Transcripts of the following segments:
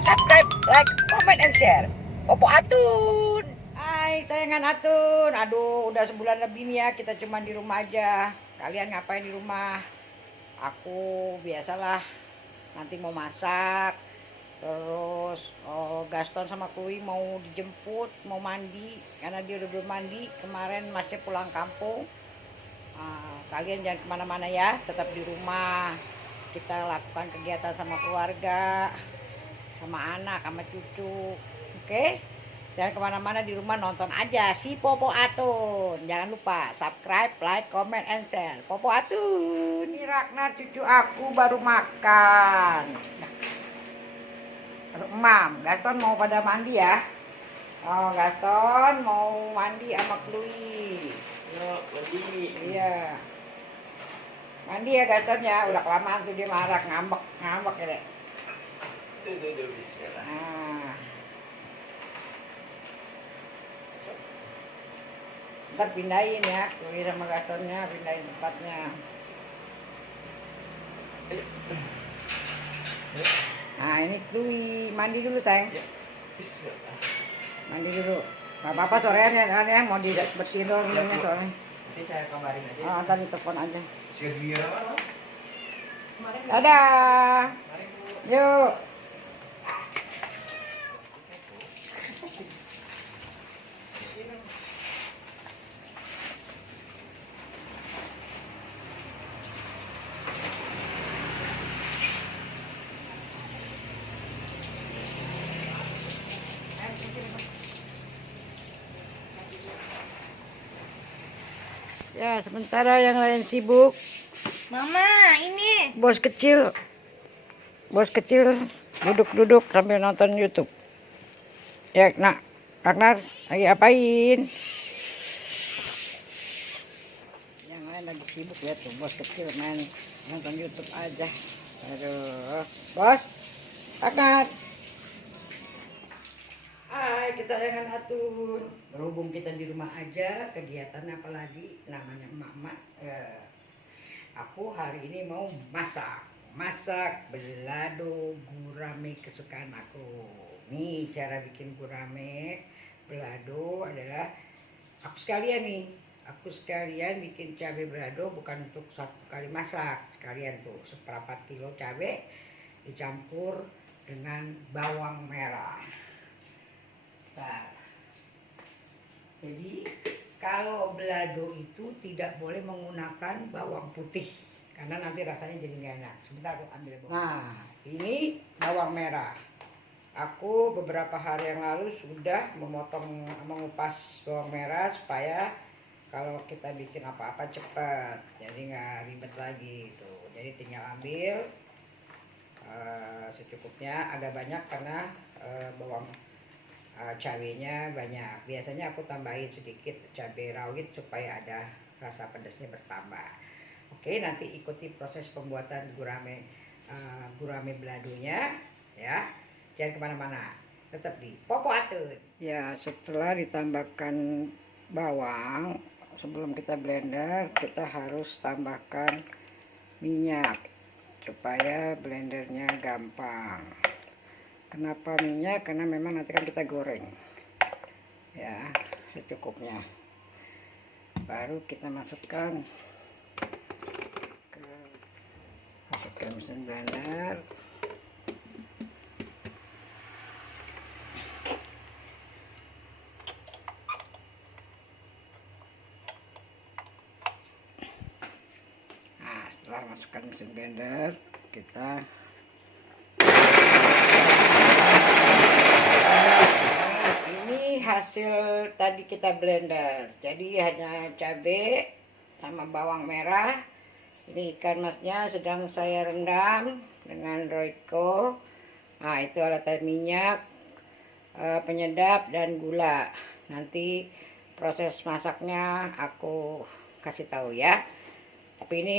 Subscribe, like, comment, and share. Popo Atun. Hai sayangan Atun. Aduh, udah sebulan lebih nih ya kita cuma di rumah aja. Kalian ngapain di rumah? Aku biasalah nanti mau masak. Terus Gaston sama Chloe mau dijemput, mau mandi karena dia udah belum mandi. Kemarin masnya pulang kampung. Kalian jangan kemana-mana ya, tetap di rumah. Kita lakukan kegiatan sama keluarga, sama anak, sama cucu. Oke? Jangan kemana-mana, di rumah nonton aja si Popo Atun. Jangan lupa subscribe, like, comment, and share. Popo Atun. Ini Ragnar cucu aku baru makan. Mam, Gaston mau pada mandi ya. Gaston mau mandi sama Chloe. Yuk, mandi. Iya. Mandi ya Gaston ya, udah kelamaan tuh dia marah, ngambek ya deh. Tuh, bismillah. Ntar pindahin ya, Chloe sama Gastonnya pindahin tempatnya. Nah ini Chloe, mandi dulu sayang. Bismillah. Mandi dulu. Gak apa-apa sorean ya, mau dibersihin dulu minumnya soalnya. Nanti saya kabarin aja. Ntar ditelepon aja. Sedia mana? Dadah. Yuk. Ya, sementara yang lain sibuk. Mama, ini. Bos kecil duduk-duduk sambil nonton YouTube. Ya, nak, Ragnar lagi apain? Yang lain lagi sibuk ya tuh, bos kecil main nonton YouTube aja. Aduh, bos, Ragnar. Hai, kita jangan Atun. Berhubung kita di rumah aja, kegiatan apalagi namanya emak-emak. Aku hari ini mau masak belado gurame kesukaan aku. Nih cara bikin gurame belado adalah aku sekalian bikin cabai belado, bukan untuk satu kali masak, sekalian tuh seperempat kilo cabai dicampur dengan bawang merah. Nah, jadi kalau belado itu tidak boleh menggunakan bawang putih karena nanti rasanya jadi nggak enak. Sebentar aku ambil bawang. Nah, ini bawang merah. Aku beberapa hari yang lalu sudah mengupas bawang merah supaya kalau kita bikin apa-apa cepat, jadi nggak ribet lagi itu. Jadi tinggal ambil secukupnya, agak banyak karena bawang cabenya banyak. Biasanya aku tambahin sedikit cabai rawit supaya ada rasa pedasnya bertambah. Oke, nanti ikuti proses pembuatan gurame beladonya ya. Jangan kemana-mana, tetap di Popo Atun. Ya, setelah ditambahkan bawang, sebelum kita blender kita harus tambahkan minyak supaya blendernya gampang. Kenapa minyak? Karena memang nanti kan kita goreng ya, secukupnya. Baru kita masukkan ke mesin blender. Nah, setelah masukkan mesin blender, kita hasil tadi kita blender. Jadi hanya cabai sama bawang merah. Ini ikan masnya sedang saya rendam dengan Royco. Nah, itu alat minyak, penyedap dan gula. Nanti proses masaknya aku kasih tahu ya. Tapi ini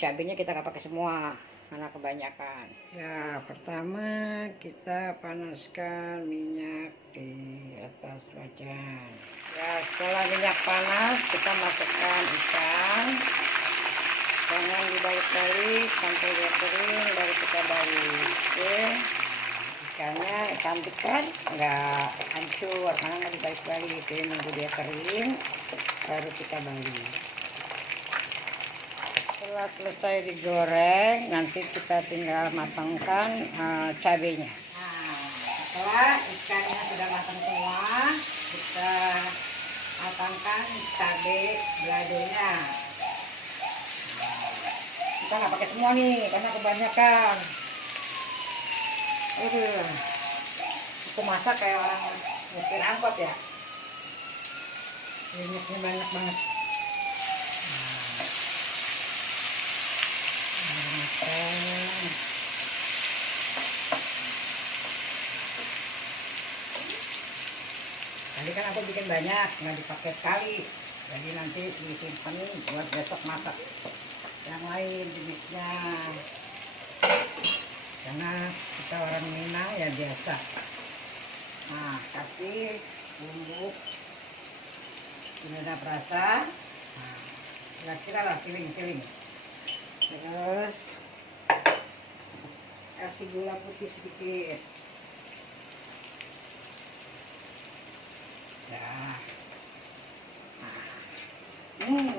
cabainya kita nggak pakai semua karena kebanyakan. Ya, pertama kita panaskan minyak di atas wajan. Ya, setelah minyak panas kita masukkan ikan. Jangan dibalik-balik sampai dia kering, baru kita balik. Oke. ikannya cantik kan, nggak hancur karena nggak dibalik-balik. Jadi nunggu dia kering baru kita balik. Setelah selesai digoreng, nanti kita tinggal matangkan cabenya. Nah, setelah ikannya sudah matang semua, kita matangkan cabai beladonya. Kita nggak pakai semua nih karena kebanyakan. Aku masak kayak orang nyetir angkot ya. Minyaknya banyak banget. Tadi kan aku bikin banyak, nggak dipakai sekali. Jadi nanti disimpan buat besok masak yang lain jenisnya. Karena kita orang Minang ya biasa. Nah, kasih bumbu penyedap rasa. Nah, kira-kira lah piring. Terus kasih gula putih sedikit. Ya. Harum.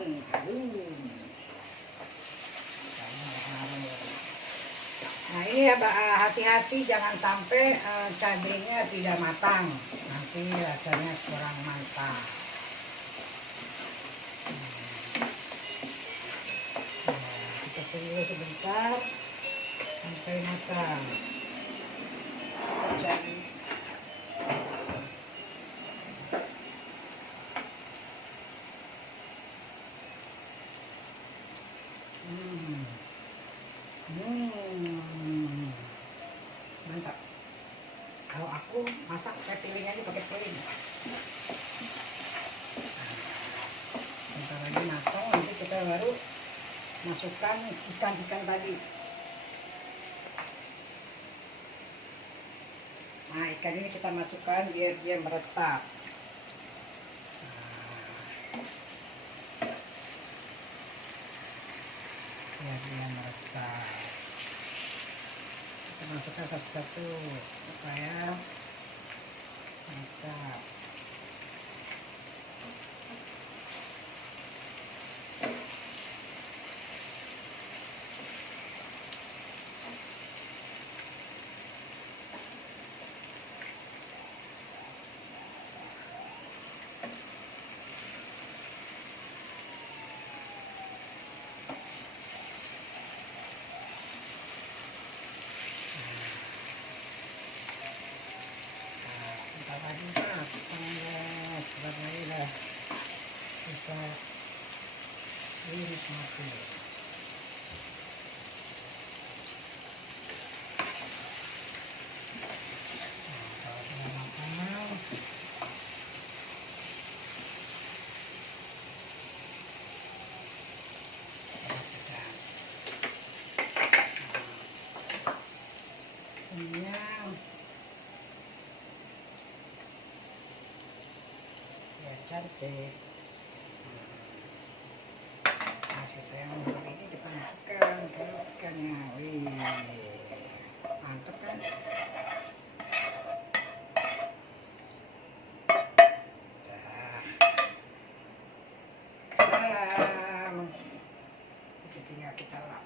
Nah ini ya hati-hati jangan sampai cabenya tidak matang, nanti rasanya kurang mantap. Kita tunggu sebentar sampai matang. Mantap. Kalau aku masak pakai piring aja, pakai piring. Bentar lagi matang, nanti kita baru masukkan ikan-ikan tadi. Nah, ikan ini kita masukkan biar dia meresap. Biar dia meresap. Kita masukkan satu-satu supaya meresap. Bisa iris mati. Kalau sudah matang, kenyang. Ya cantik. Saya mau ini dipanaskan ke ikannya. Wih, mantap kan? Salam. Tinggal kita lap.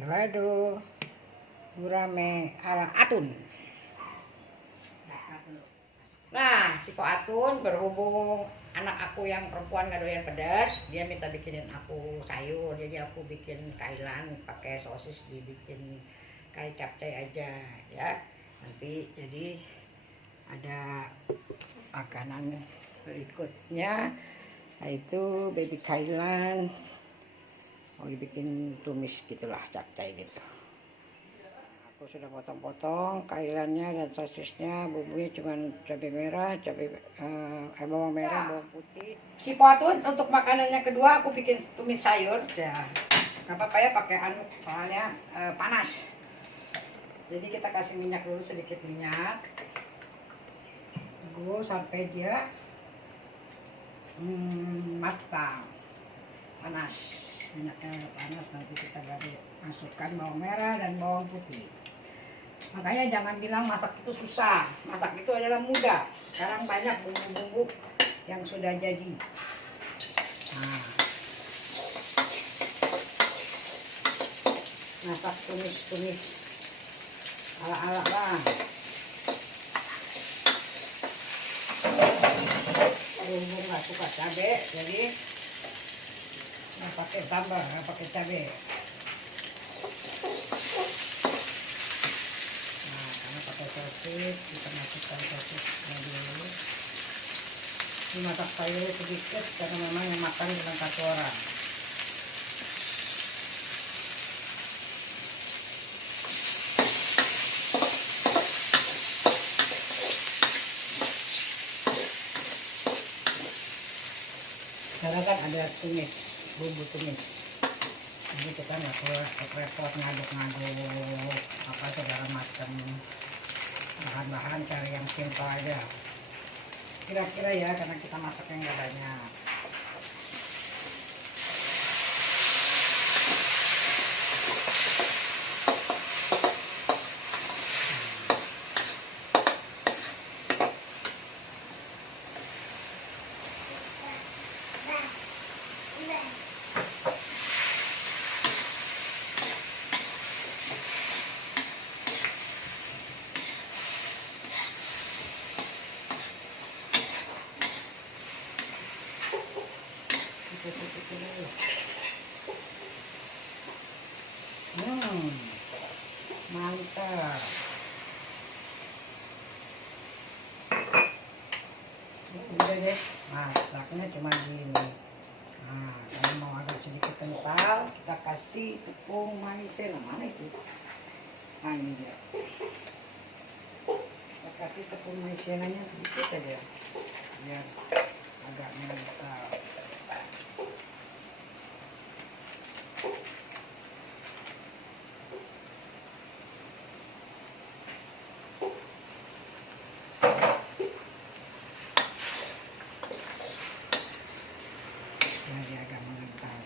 Waduh. Gurame ala Atun. Nah, si Pak Atun berhubung anak aku yang perempuan nggak doyan pedas, dia minta bikinin aku sayur. Jadi aku bikin kailan pakai sosis, dibikin kayak capcay aja ya. Nanti jadi ada makanan berikutnya, yaitu baby kailan. Mau dibikin tumis gitulah, capcay gitu. Aku sudah potong-potong kailannya dan sosisnya, bumbunya cuma cabai merah, bawang merah, bawang putih. Si Potun untuk makanannya kedua aku bikin tumis sayur ya. Nggak apa-apa ya pakai soalnya panas. Jadi kita kasih minyak dulu, sedikit minyak. Tunggu sampai dia matang, panas. Minyaknya udah panas, nanti kita baru masukkan bawang merah dan bawang putih. Makanya jangan bilang masak itu susah, masak itu adalah mudah. Sekarang banyak bumbu-bumbu yang sudah jadi. Nah, masak tumis-tumis ala-ala lah. Bumbu nggak suka cabai, jadi nggak pakai sambal, nggak pakai cabai. Nah, karena pakai sosis, kita masukkan sosisnya dulu. Dimasak sayur sedikit karena memang yang makan cuma satu orang. Sekarang kan ada tumis, bumbu tumis. Jadi kita nggak perlu repot ngaduk-ngaduk apa segala macam bahan-bahan, cari yang simpel aja. Kira-kira ya, karena kita masaknya nggak banyak. Mantap. Udah deh, masaknya cuma gini. Nah, kalau mau agak sedikit kental, kita kasih tepung maizena. Mana itu? Nah, ini dia. Kita kasih tepung maizenanya sedikit aja, biar agak mengental. Jadi agak mengental.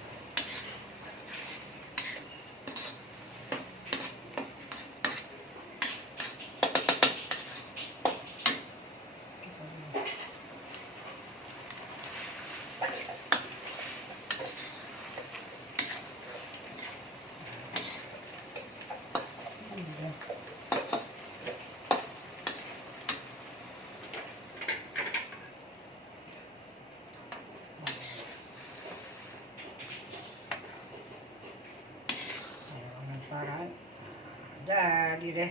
Jadi deh,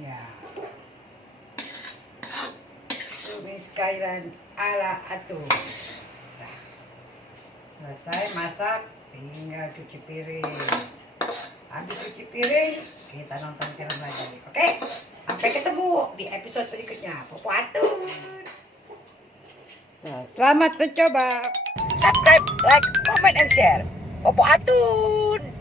ya, tumis kailan ala atu. Nah, selesai masak, tinggal cuci piring. Habis cuci piring, kita nonton film lagi. Oke, sampai ketemu di episode berikutnya. Popo Atun. Nah, selamat mencoba. Subscribe, like, comment, and share. Popo Atun.